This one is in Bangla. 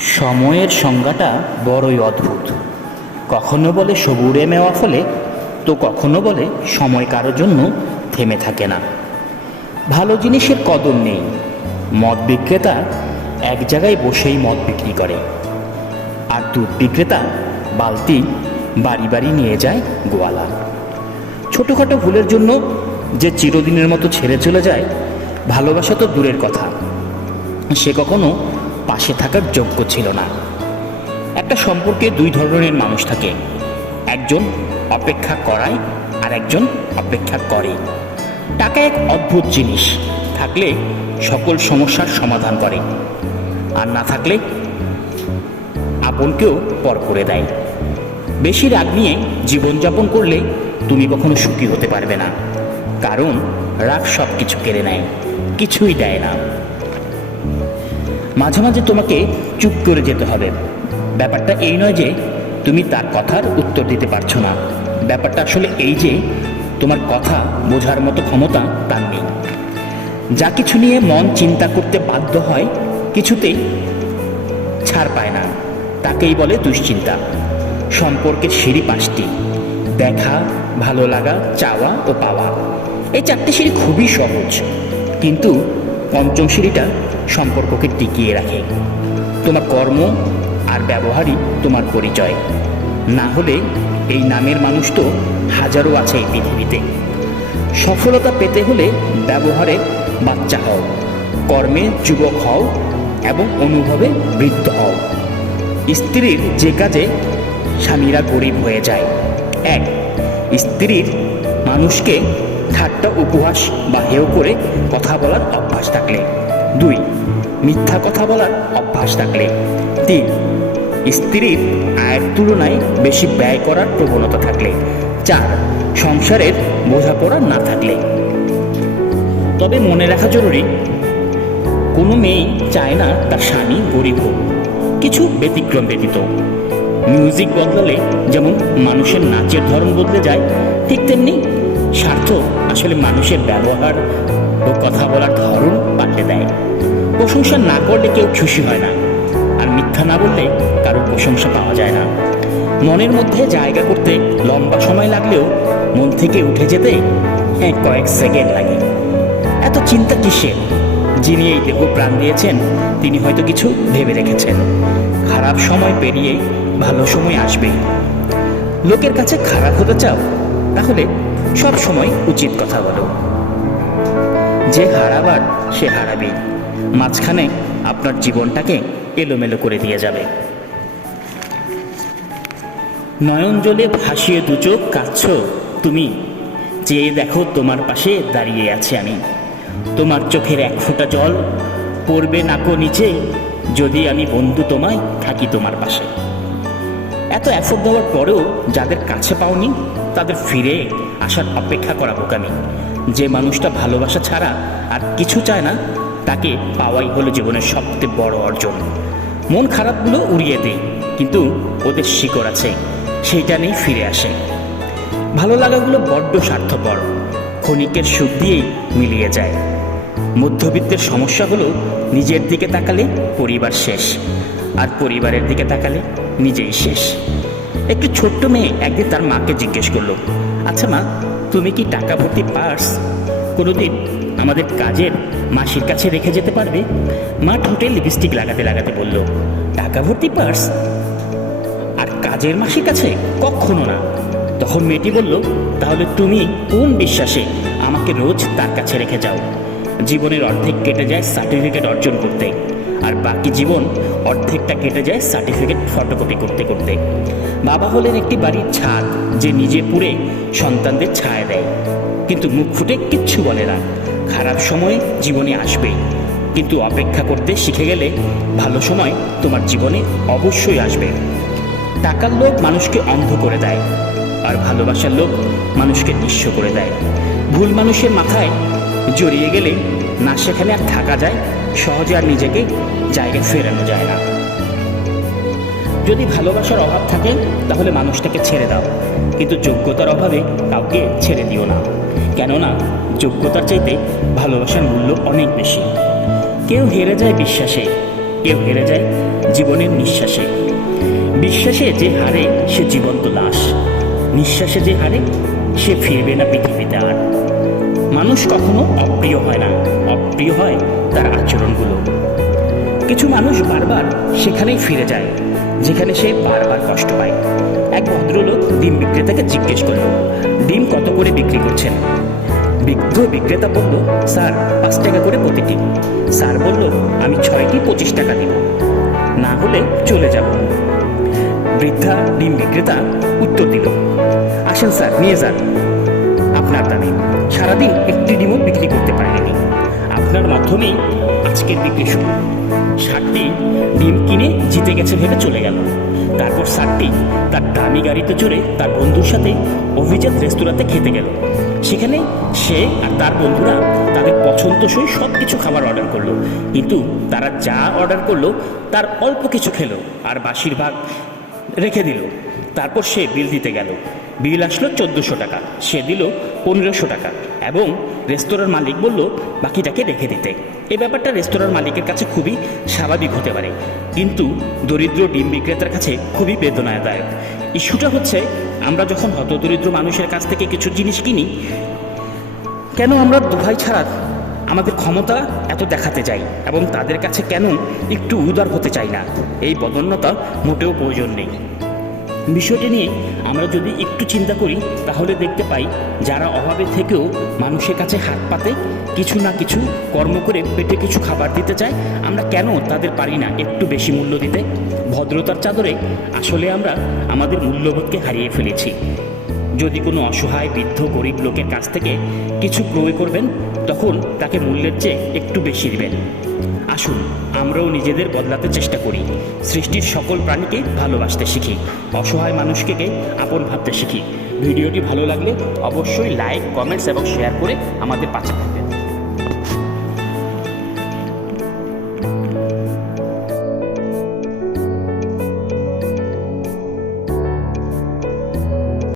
সময়ের সংজ্ঞাটা বড়ই অদ্ভুত। কখনো বলে সবুরে মেওয়া ফলে, তো কখনো বলে সময় কারোর জন্য থেমে থাকে না। ভালো জিনিসের কদর নেই। মদ বিক্রেতা এক জায়গায় বসেই মদ বিক্রি করে। আর দুধ বিক্রেতা বালতি বাড়ি বাড়ি নিয়ে যায় গোয়ালা। ছোটোখাটো ভুলের জন্য যে চিরদিনের মতো ছেড়ে চলে যায়, ভালোবাসা তো দূরের কথা। সে কখনো পাশে থাকার যোগ্য ছিল না। একটা সম্পর্কে দুই ধরনের মানুষ থাকে। একজন অপেক্ষা করায়, আর একজন অপেক্ষা করে। টাকা এক অদ্ভুত জিনিস, থাকলে সকল সমস্যার সমাধান করে। আর না থাকলে আপনকেও পর করে দেয়। বেশি রাগ নিয়ে জীবনযাপন করলে তুমি কখনো সুখী হতে পারবে না। কারণ রাগ সব কিছু কেড়ে নেয়, কিছুই দেয় না। মাঝে মাঝে তোমাকে চুপ করে যেতে হবে। ব্যাপারটা এই নয় যে তুমি তার কথার উত্তর দিতে পারছ না। ব্যাপারটা আসলে এই যে তোমার কথা বোঝার মতো ক্ষমতা তার নেই। যা কিছু নিয়ে মন চিন্তা করতে বাধ্য হয়, কিছুতেই ছাড় পায় না। তাকেই বলে দুশ্চিন্তা। সম্পর্কের সিঁড়ি পাঁচটি। দেখা, ভালো লাগা, চাওয়া ও পাওয়া। এই চারটি সিঁড়ি খুবই সহজ। কিন্তু পঞ্চম সিঁড়িটা সম্পর্ককে টিকিয়ে রাখে। তোমার কর্ম আর ব্যবহারই তোমার পরিচয়। না হলে এই নামের মানুষ তো হাজারো আছে এই পৃথিবীতে। সফলতা পেতে হলে ব্যবহারে বাচ্চা হও, কর্মে যুবক হও এবং অনুভবে বৃদ্ধ হও। স্ত্রীর যে কাজে স্বামীরা গরিব হয়ে যায়। এক, স্ত্রীর মানুষকে ঠাট্টা উপহাস বা হেয় করে কথা বলার অভ্যাস থাকলে। দুই, মিথ্যা কথা বলার অভ্যাস থাকলে। তিন, স্ত্রীর আয়ের তুলনায় বেশি ব্যয় করার প্রবণতা থাকলে। চার, সংসারের বোঝাপড়া না থাকলে। তবে মনে রাখা জরুরি, কোনো মেয়েই চায় না তার স্বামী গরিব হোক, কিছু ব্যতিক্রম ব্যতীত। মিউজিক বদলালে যেমন মানুষের নাচের ধরন বদলে যায়, ঠিক তেমনি স্বার্থ আসলে মানুষের ব্যবহার ও কথা বলার ধরন পাল্টে দেয়। প্রশংসা না করলে কেউ খুশি হয় না। আর মিথ্যা না বললে কারও প্রশংসা পাওয়া যায় না। মনের মধ্যে জায়গা করতে লম্বা সময় লাগলেও মন থেকে উঠে যেতে হ্যাঁ কয়েক সেকেন্ড লাগে। এত চিন্তা কিসের? যিনি এই দেহ প্রাণ দিয়েছেন, তিনি হয়তো কিছু ভেবে রেখেছেন। খারাপ সময় পেরিয়ে ভালো সময় আসবে। লোকের কাছে খারাপ হতে চাও, তাহলে সব সময় উচিত কথা বলো। যে হারাবার, সে হারাবেই। মাঝখানে আপনার জীবনটাকে এলোমেলো করে দিয়ে যাবে। নয়ন জলে ভাসিয়ে দু চোখ কাঁদছ তুমি। চেয়ে দেখো তোমার পাশে দাঁড়িয়ে আছে আমি। তোমার চোখের এক ফোঁটা জল পড়বে নাকো নিচে, যদি আমি বন্ধু তোমায় থাকি তোমার পাশে। এত এফোর্ট দেওয়ার পরেও যাদের কাছে পাওনি তাদের ফিরে আসার অপেক্ষা করা বোকামি। যে মানুষটা ভালোবাসা ছাড়া আর কিছু চায় না, তাকে পাওয়াই হলো জীবনের সবচেয়ে বড় অর্জন। মন খারাপগুলো উড়িয়ে দেয়, কিন্তু ওদের শিকড় আছে, সেইটা নেই ফিরে আসে। ভালো লাগাগুলো বড্ড স্বার্থপর, ক্ষণিকের সুখ দিয়েই মিলিয়ে যায়। মধ্যবিত্তের সমস্যা হলো নিজের দিকে তাকালে পরিবার শেষ, আর পরিবারের দিকে তাকালে নিজেই শেষ। একটি ছোট্ট মেয়ে একদিন তার মাকে জিজ্ঞেস করল আচ্ছা মা, তুমি কি টাকা ভর্তি পার্স কোনোদিন আমাদের কাজের মাসির কাছে রেখে যেতে পারবে? মা ঠোঁটে লিপস্টিক লাগাতে লাগাতে বলল, টাকা ভর্তি পার্স? আর কাজের মাসির কাছে? কখনো না। তখন মেয়েটি বলল, তাহলে তুমি কোন বিশ্বাসে আমাকে রোজ তার কাছে রেখে যাও? জীবনের অর্ধেক কেটে যায় সার্টিফিকেট অর্জন করতে। আর বাকি জীবন অর্ধেকটা কেটে যায় সার্টিফিকেট ফটোকপি করতে করতে। বাবা হলেন একটি বাড়ির ছাদ, যে নিজে পুড়ে সন্তানদের ছায়া দেয়। কিন্তু মুখ ফুটে কিচ্ছু বলে না। খারাপ সময় জীবনে আসবে। কিন্তু অপেক্ষা করতে শিখে গেলে ভালো সময় তোমার জীবনে অবশ্যই আসবে। টাকার লোক মানুষকে অন্ধ করে দেয়, আর ভালোবাসার লোক মানুষকে নিঃস্ব করে দেয়। ভুল মানুষের মাথায় জড়িয়ে গেলে না সেখানে আর থাকা যায় সহজে আর নিজেকে জায়গায় ফেরানো যায় না। যদি ভালোবাসার অভাব থাকে, তাহলে মানুষটাকে ছেড়ে দাও। কিন্তু যোগ্যতার অভাবে কাউকে ছেড়ে দিও না। কেননা, যোগ্যতার চাইতে ভালোবাসার মূল্য অনেক বেশি। কেউ হেরে যায় বিশ্বাসে, কেউ হেরে যায় জীবনের নিঃশ্বাসে। বিশ্বাসে যে হারে সে জীবন্ত লাশ নিঃশ্বাসে যে হারে সে ফিরবে না পৃথিবীতে আর। মানুষ কখনো অপ্রিয় হয় না। অপ্রিয় হয় তার আচরণগুলো। কিছু মানুষ বারবার সেখানেই ফিরে যায়, যেখানে সে বারবার কষ্ট পায়। এক ভদ্রলোক ডিম বিক্রেতাকে জিজ্ঞেস করল, ডিম কত করে বিক্রি করছেন? বিজ্ঞ বিক্রেতা বলল, স্যার, পাঁচ টাকা করে প্রতিটি। স্যার বলল, আমি ছয়টি পঁচিশ টাকা দিব। না হলে চলে যাব। বৃদ্ধা ডিম বিক্রেতা উত্তর দিল, আসেন স্যার, নিয়ে যান। আপনার দামে সারাদিন একটি ডিমও বিক্রি করতে পারেনি আপনার মাধ্যমেই আজকের বিক্রি শুরু। ষাটটি ডিম কিনে জিতে গেছে ভেবে চলে গেল। তারপর ষাটটি তার দামি গাড়িতে চড়ে তার বন্ধুর সাথে অভিজাত রেস্তোরাঁতে খেতে গেল। সেখানে সে আর তার বন্ধুরা তাদের পছন্দসই সব কিছু খাবার অর্ডার করল। কিন্তু তারা যা অর্ডার করল তার অল্প কিছু খেলো আর বাসির ভাগ রেখে দিল। তারপর সে বিল দিতে গেল। বিল আসলো চোদ্দোশো টাকা। সে দিল পনেরোশো টাকা এবং রেস্তোরাঁর মালিক বলল, বাকিটাকে রেখে দিতে। এই ব্যাপারটা রেস্তোরাঁর মালিকের কাছে খুবই স্বাভাবিক হতে পারে। কিন্তু দরিদ্র ডিম বিক্রেতার কাছে খুবই বেদনাদায়ক। ইস্যুটা হচ্ছে, আমরা যখন হতদরিদ্র মানুষের কাছ থেকে কিছু জিনিস কিনি, কেন আমরা দোহাই ছাড়া আমাদের ক্ষমতা এত দেখাতে চাই এবং তাদের কাছে কেন একটু উদার হতে চাই না? এই বদন্যতা মোটেও প্রয়োজন নেই। বিষয়টি নিয়ে আমরা যদি একটু চিন্তা করি, তাহলে দেখতে পাই যারা অভাবে থেকেও মানুষের কাছে হাত পাতে, কিছু না কিছু কর্ম করে পেটে কিছু খাবার দিতে চায়, আমরা কেন তাদের পারি না একটু বেশি মূল্য দিতে? ভদ্রতার চাদরে আসলে আমরা আমাদের মূল্যবোধকে হারিয়ে ফেলেছি। যদি কোনো অসহায় বৃদ্ধ গরিব লোকের কাছ থেকে কিছু ক্রয় করবেন, তখন তাকে মূল্যের চেয়ে একটু বেশি দেবেন। আসুন, আমরাও নিজেদের বদলাতে চেষ্টা করি। সৃষ্টির সকল প্রাণীকে ভালোবাসতে শিখি। অসহায় মানুষকে আপন ভাবতে শিখি। ভিডিওটি ভালো লাগলে অবশ্যই লাইক কমেন্টস এবং শেয়ার করে আমাদের পাশে থাকবেন।